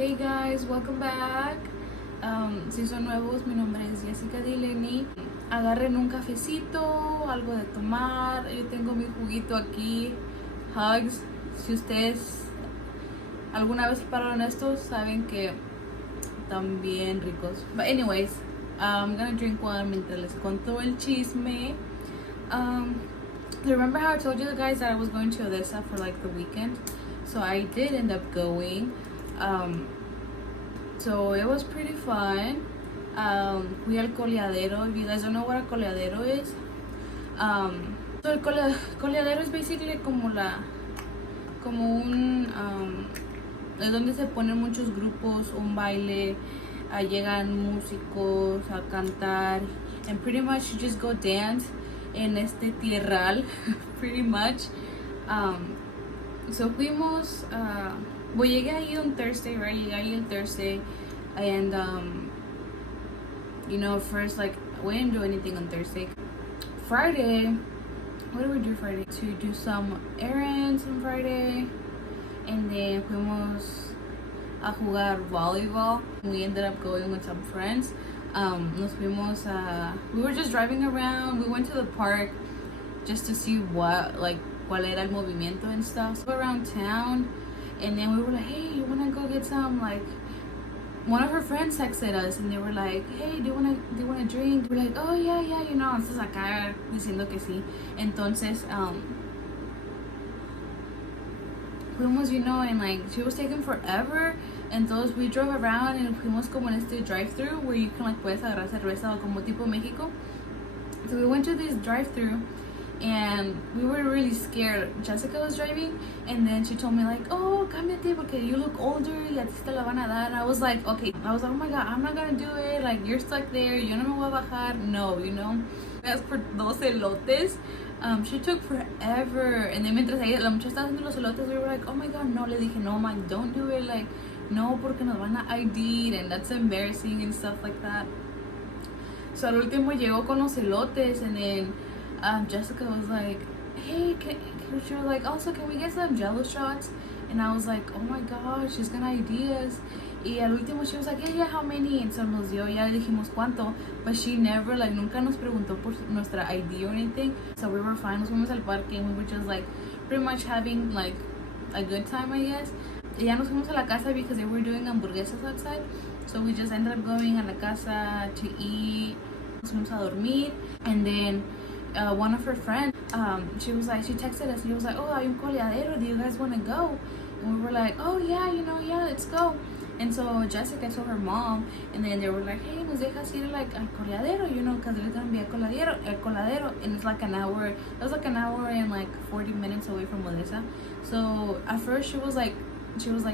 Hey guys, welcome back. Si son nuevos, mi nombre es Jessica Dileni. Agarren un cafecito, algo de tomar. Yo tengo mi juguito aquí. Hugs. Si ustedes alguna vez pararon estos, saben que están bien ricos. But anyways, I'm gonna drink one mientras les cuento el chisme. Remember how I told you guys that I was going to Odessa for like the weekend? So I did end up going. So it was pretty fun. Fui al coleadero. If you guys don't know what a coleadero is, so el coleadero es basically como un es donde se ponen muchos grupos, un baile, llegan músicos a cantar, and pretty much you just go dance en este tierral, pretty much. So fuimos. Llegué ahí on Thursday, right? Llegué ahí el Thursday, and first, like, we didn't do anything on Thursday. Friday, what did we do Friday? To do some errands on Friday, and then fuimos a jugar volleyball. We ended up going with some friends. Nos fuimos we were just driving around. We went to the park just to see cuál era el movimiento and stuff. So around town. And then we were like, hey, you wanna go get some, like, one of her friends texted us and they were like, hey, do you wanna drink? We're like, oh yeah, entonces acá diciendo que sí. Entonces, fuimos, and like, she was taking forever. Entonces we drove around and fuimos como en este drive-thru where you can, like, puedes agarrar cerveza como tipo México. So we went to this drive-thru. And we were really scared. Jessica was driving, and then she told me, like, oh, cámbiate porque you look older y a ti te la van a dar. I was like, okay. I was like, oh my god, I'm not gonna do it. Like, you're stuck there. Yo no me voy a bajar. No, As for those elotes, she took forever. And then mientras la muchacha estaba haciendo los elotes, we were like, oh my god, no. Le dije, no, man, don't do it. Like, no, porque nos van a ID, and that's embarrassing and stuff like that. So al último llegó con los elotes, and then Jessica was like, hey, she was like, also, can we get some jello shots? And I was like, oh my gosh, she's gonna ID us. Y al último she was like, yeah, how many? And so nos dio, ya le dijimos cuánto. But she never, like, nunca nos preguntó por nuestra ID or anything. So we were fine. Nos fuimos al parque and we were just, like, pretty much having, like, a good time, I guess. Y ya nos fuimos a la casa because they were doing hamburguesas outside. So we just ended up going a la casa to eat. Nos fuimos a dormir. And then one of her friends, she texted us and she was like, oh, hay un coleadero, do you guys want to go? And we were like, oh yeah, yeah, let's go. And so Jessica told her mom, and then they were like, hey, nos dejas ir, like, al coleadero, because there's gonna be a coladero, and it's like an hour. It was like an hour and like 40 minutes away from Odessa. So at first she was like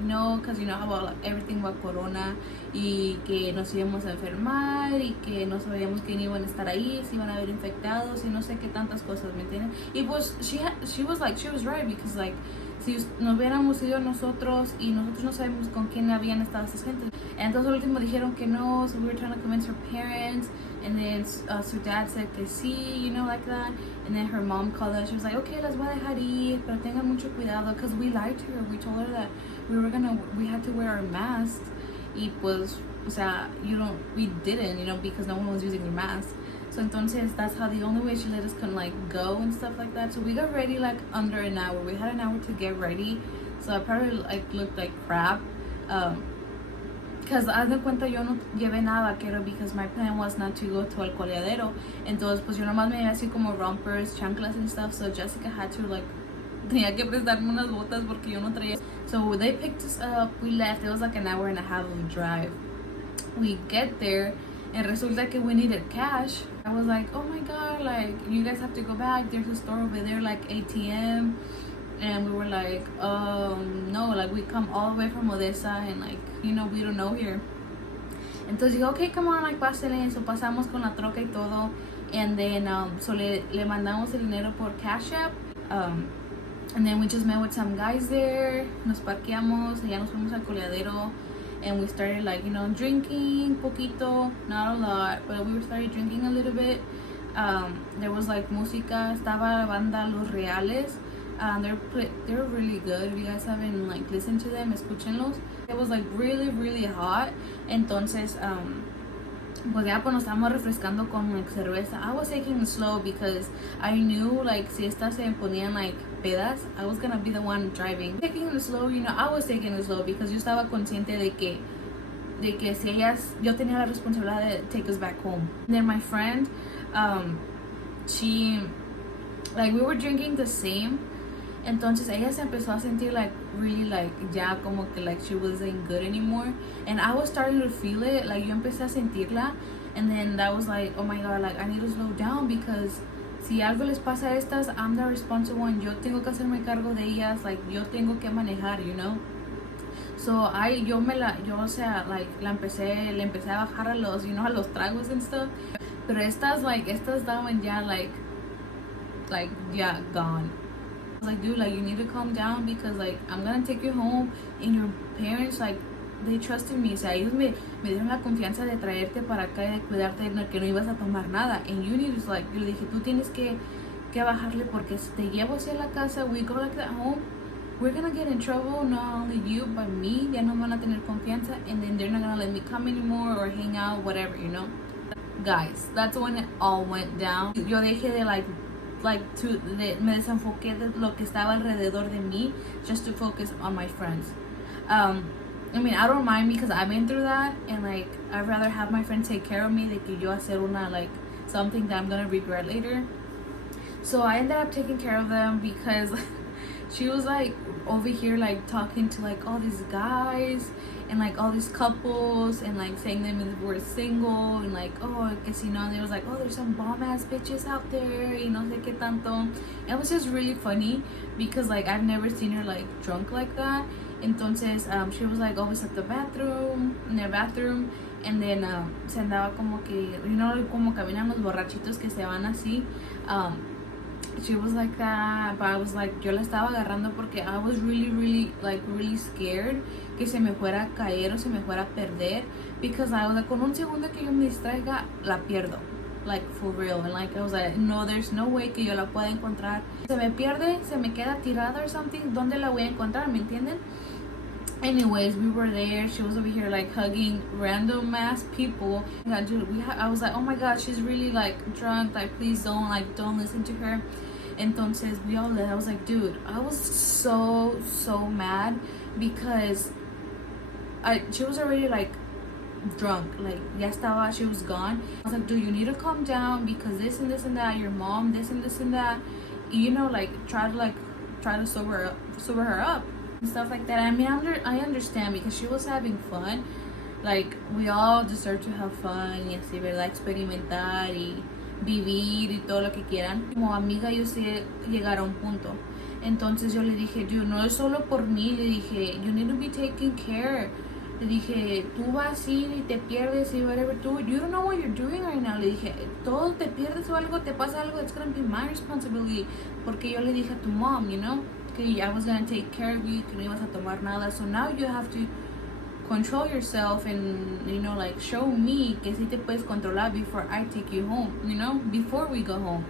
no, because about, like, everything about corona y que nos íbamos a enfermar y que no sabíamos quién iban a estar ahí, si iban a haber infectados y no sé qué tantas cosas, ¿me entienden? Y pues she was right, because, like, si nos hubiéramos ido nosotros y nosotros no sabemos con quién habían estado esas gentes. Entonces al último dijeron que no, so we were trying to convince her parents, and then su dad said que sí, like that. And then her mom called us. She was like, okay, las voy a dejar ir, pero tengan mucho cuidado, because we lied to her. We told her that we had to wear our masks. Y pues, o sea, we didn't, because no one was using their masks. So entonces that's how the only way she let us go and stuff like that. So we got ready like under an hour. We had an hour to get ready. So I probably looked like crap. Because haz de cuenta yo no llevé nada vaquero because my plan was not to go to el coleadero. Entonces pues yo nomás me llevé así como rompers, chanclas and stuff. So Jessica had to tenía que prestarme unas botas porque yo no traía. So they picked us up, we left. It was like an hour and a half of a drive. We get there and resulta que we needed cash. I was like, oh my god, like, you guys have to go back. There's a store over there, like ATM. And we were like, no, like, we come all the way from Odessa and, like, we don't know here. Entonces digo, okay, come on, like, pásale. So pasamos con la troca y todo. And then, so le mandamos el dinero por Cash App. And then we just met with some guys there. Nos parqueamos y ya nos fuimos al coleadero. And we started, like, drinking poquito, not a lot, but we started drinking a little bit. There was, like, música. Estaba la banda Los Reales. They're really good. If you guys haven't, like, listened to them, escúchenlos. It was like really, really hot. Entonces, pues ya pues nos estábamos refrescando con like cerveza. I was taking it slow because I knew like si estas se ponían like pedas, I was gonna be the one driving. Taking it slow, you know, I was taking it slow because yo estaba consciente de que si ellas, yo tenía la responsabilidad de take us back home. And then my friend, she, like we were drinking the same. Entonces ella se empezó a sentir like really like ya como que like she wasn't good anymore, and I was starting to feel it, like yo empecé a sentirla, and then that was like, oh my god, like I need to slow down because si algo les pasa a estas, I'm the responsible one, yo tengo que hacerme cargo de ellas, like yo tengo que manejar, you know. So o sea, like le empecé a bajar a los, you know, a los tragos and stuff, pero estas daban ya like yeah, gone. I was like, dude, like you need to calm down because like I'm gonna take you home, and your parents like they trusted me, o sea, ellos me dieron la confianza de traerte para acá y de cuidarte, que no ibas a tomar nada, and you need to like, yo le dije, tú tienes que bajarle porque si te llevo hacia la casa, we go like that home, we're gonna get in trouble, not only you but me, ya no van a tener confianza, and then they're not gonna let me come anymore or hang out, whatever, you know. Guys, that's when it all went down. Yo dejé de me desenfoqué de lo que estaba alrededor de mí just to focus on my friends. I mean, I don't mind because I've been through that, and like I'd rather have my friends take care of me de que yo hacer una like something that I'm gonna regret later. So I ended up taking care of them because she was like over here like talking to like all these guys and like all these couples and like saying them if we're single and like, oh, que si no, and they was like, oh, there's some bomb ass bitches out there y no sé qué tanto. It was just really funny because like I've never seen her like drunk like that. Entonces she was like always at the bathroom, in their bathroom, and then se andaba como que, you know, como caminan los borrachitos que se van así. She was like that, but I was like, yo la estaba agarrando porque I was really scared que se me fuera a caer o se me fuera a perder, because I was like, con un segundo que yo me distraiga la pierdo, like for real, and like I was like, no, there's no way que yo la pueda encontrar, se me pierde, se me queda tirada or something, ¿dónde la voy a encontrar? ¿Me entienden? Anyways, we were there. She was over here like hugging random ass people. Yeah, dude, I was like, oh my god, she's really like drunk. Like, please don't listen to her. Entonces we all left. I was like, dude, I was so mad because she was already like drunk. Like, ya estaba, she was gone. I was like, dude, you need to calm down because this and this and that. Your mom, this and this and that. You know, like try to sober her up. Stuff like that. I mean, I understand because she was having fun. Like, we all deserve to have fun y así, ¿verdad? Experimentar y vivir y todo lo que quieran. Como amiga, yo sé llegar a un punto. Entonces yo le dije, dude, no es solo por mí. Le dije, you need to be taken care. Le dije, tú vas a ir y te pierdes y whatever. You don't know what you're doing right now. Le dije, todo te pierdes o algo, te pasa algo, it's gonna be my responsibility. Porque yo le dije a tu mom, you know, que I was gonna take care of you, que no ibas a tomar nada. So now you have to control yourself and, you know, like show me que si te puedes controlar before I take you home, you know, before we go home.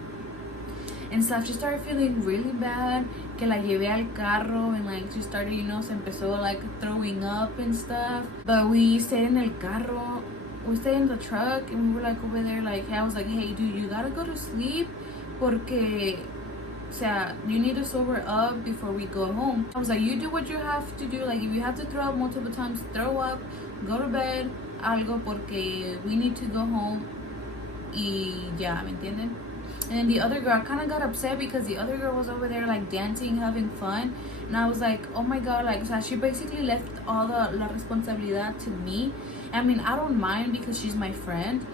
And stuff, she started feeling really bad, que la llevé al carro, and like she started, you know, se empezó like throwing up and stuff. But we stayed in el carro, we stayed in the truck, and we were like over there, like, I was like, hey dude, you gotta go to sleep, porque, o sea, you need to sober up before we go home. I was like, you do what you have to do, like if you have to throw up multiple times, throw up, go to bed, algo, porque we need to go home, y ya, ¿me entienden? And then the other girl, I kind of got upset because the other girl was over there like dancing, having fun. And I was like, oh my god, like, so she basically left all la responsabilidad to me. I mean, I don't mind because she's my friend.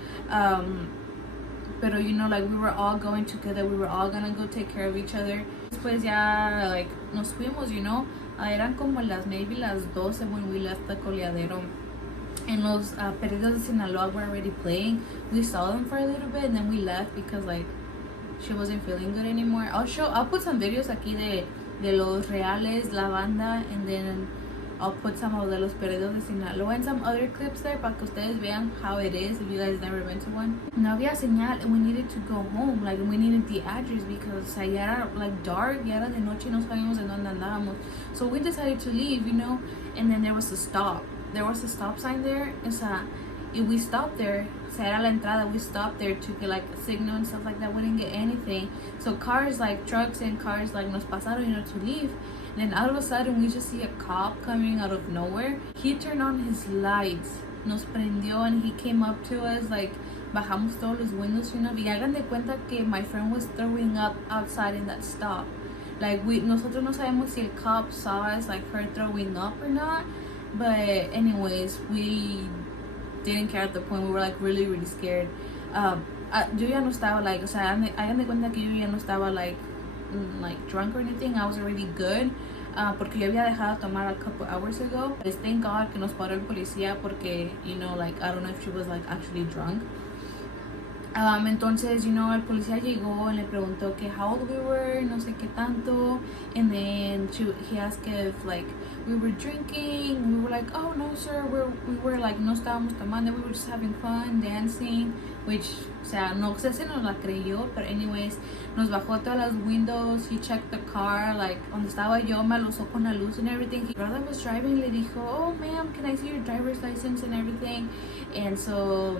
Pero, you know, like, we were all going together. We were all gonna go take care of each other. Después ya, like, nos fuimos, you know. Eran como maybe las 12 when we left the Coleadero. And los Perdidos de Sinaloa were already playing. We saw them for a little bit and then we left because, like, she wasn't feeling good anymore. I'll put some videos aquí de los reales, la banda, and then I'll put some of los perdidos de Sinaloa and some other clips there para que ustedes vean how it is if you guys never been to one. No había señal and we needed to go home, like we needed the address because o sea, ya era like dark, ya era de noche y no sabíamos en dónde andábamos. So we decided to leave, you know, and then there was a stop. There was a stop sign there, o sea, if we stopped there, o sea, era la entrada, we stopped there to get like a signal and stuff like that. We didn't get anything. So cars, like trucks and cars, like nos pasaron, you know, to leave. And then all of a sudden, we just see a cop coming out of nowhere. He turned on his lights, nos prendió, and he came up to us, like, bajamos todos los windows, you know. Y hagan de cuenta que my friend was throwing up outside in that stop. Like, nosotros no sabemos si el cop saw us, like, her throwing up or not. But anyways, we didn't care at the point. We were, like, really, really scared. Yo ya no estaba, like, o sea, hagan de cuenta que yo ya no estaba, like drunk or anything. I was already good. Porque yo había dejado de tomar a couple hours ago. Just thank God que nos paró el policía porque, you know, like, I don't know if she was, like, actually drunk. Entonces, you know, el policía llegó y le preguntó que how old we were, no sé qué tanto. And then he asked if, like, we were drinking. We were like, oh, no, sir, we were, like, no estábamos tomando. We were just having fun, dancing. Which, o sea, no sé si nos la creyó, but anyways, nos bajó todas las windows. He checked the car, like, donde estaba yo, me lo usó con la luz and everything. His brother was driving, le dijo, oh, ma'am, can I see your driver's license and everything? And so,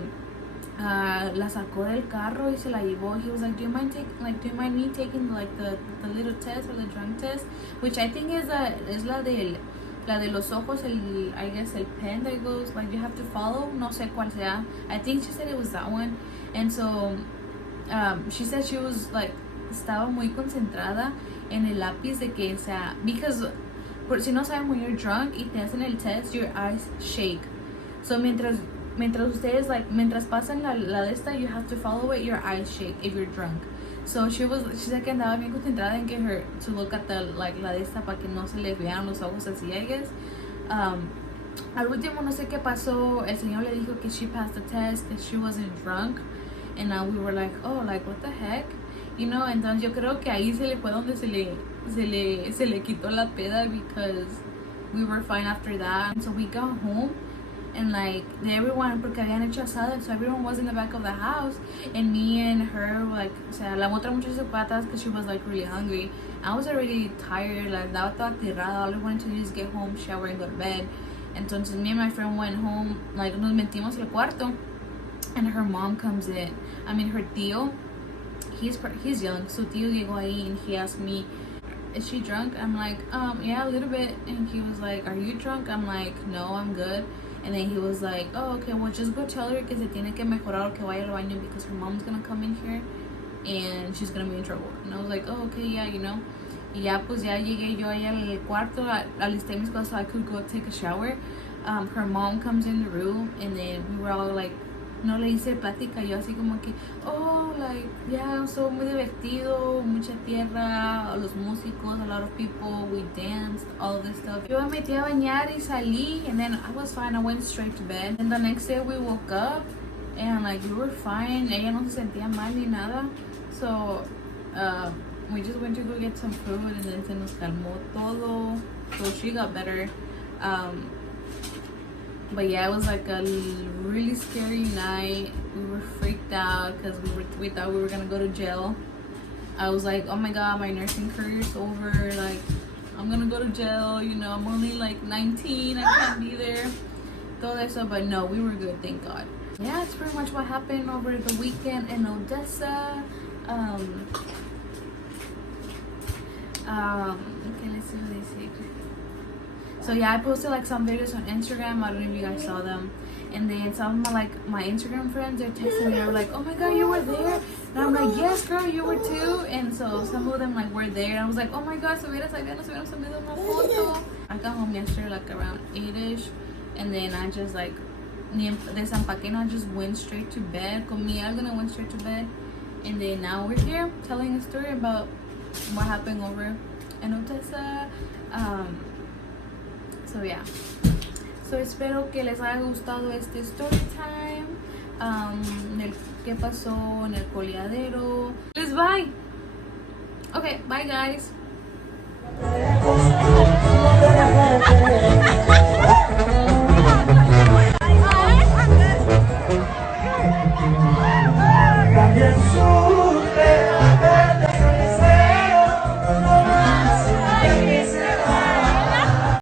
la sacó del carro y se la llevó. He was like, do you mind me taking, like, the little test or the drunk test? Which I think is la de los ojos, I guess el pen that goes, like, you have to follow, no sé cuál sea. I think she said it was that one. And so, she said she was, like, estaba muy concentrada en el lápiz de que, o sea, because, por si no saben, when you're drunk y te hacen el test, your eyes shake. So, mientras ustedes, like, mientras pasan la de esta, you have to follow it, your eyes shake if you're drunk. So she said que andaba bien concentrada en que to look at the, like, la de esta para que no se le vean los ojos así, I guess. Al último no sé qué pasó, el señor le dijo que she passed the test, that she wasn't drunk. And we were like, oh, like, what the heck? You know, entonces yo creo que ahí se le fue donde se le quitó la peda because we were fine after that. And so we got home. And like everyone, porque habían hecho asada, so everyone was in the back of the house, and me and her, like, o sea, la otra muchacha se fue atrás because she was, like, really hungry. I was already tired, like, estaba toda tirada. All I wanted to do is get home, shower, and go to bed. Entonces me and my friend went home, like, nos metimos al cuarto, and her mom comes in. I mean, her tío, he's young, su tío llegó ahí, and he asked me, is she drunk? I'm like, yeah, a little bit. And he was like, are you drunk? I'm like, no, I'm good. And then he was like, oh, okay, well, just go tell her que se tiene que mejorar o que vaya al baño because her mom's gonna come in here and she's gonna be in trouble. And I was like, oh, okay, yeah, you know. Y ya, pues, ya llegué yo ahí al cuarto, alisté mis cosas so I could go take a shower. Her mom comes in the room and then we were all like, no le hice plática, yo así como que, oh, like, yeah, so muy divertido, mucha tierra, los músicos, a lot of people, we danced, all of this stuff. Yo me metí a bañar y salí, and then I was fine, I went straight to bed. And the next day we woke up, and like, we were fine, ella no se sentía mal ni nada. So, we just went to go get some food, and then se nos calmó todo, so she got better. But yeah, it was like a really scary night. We were freaked out because we thought we were gonna go to jail. I was like, oh my god, my nursing career's over. Like, I'm gonna go to jail. You know, I'm only like 19. I can't be there. Todo eso, but no, we were good, thank God. Yeah, it's pretty much what happened over the weekend in Odessa. Okay, let's see what they say. So yeah, I posted like some videos on Instagram. I don't know if you guys saw them. And then some of my Instagram friends, they're texting me. They're like, oh my god, you were there? And I'm like, yes, girl, you were too. And so some of them like were there. And I was like, oh my god, se hubiera subido una foto. I got home yesterday like around 8ish. And then I just like, desempaqué, I just went straight to bed. Comí algo and I went straight to bed. And then now we're here telling a story about what happened over in Odessa. So yeah, so espero que les haya gustado este story time, del qué pasó en el coleadero. Let's bye. Okay, bye guys.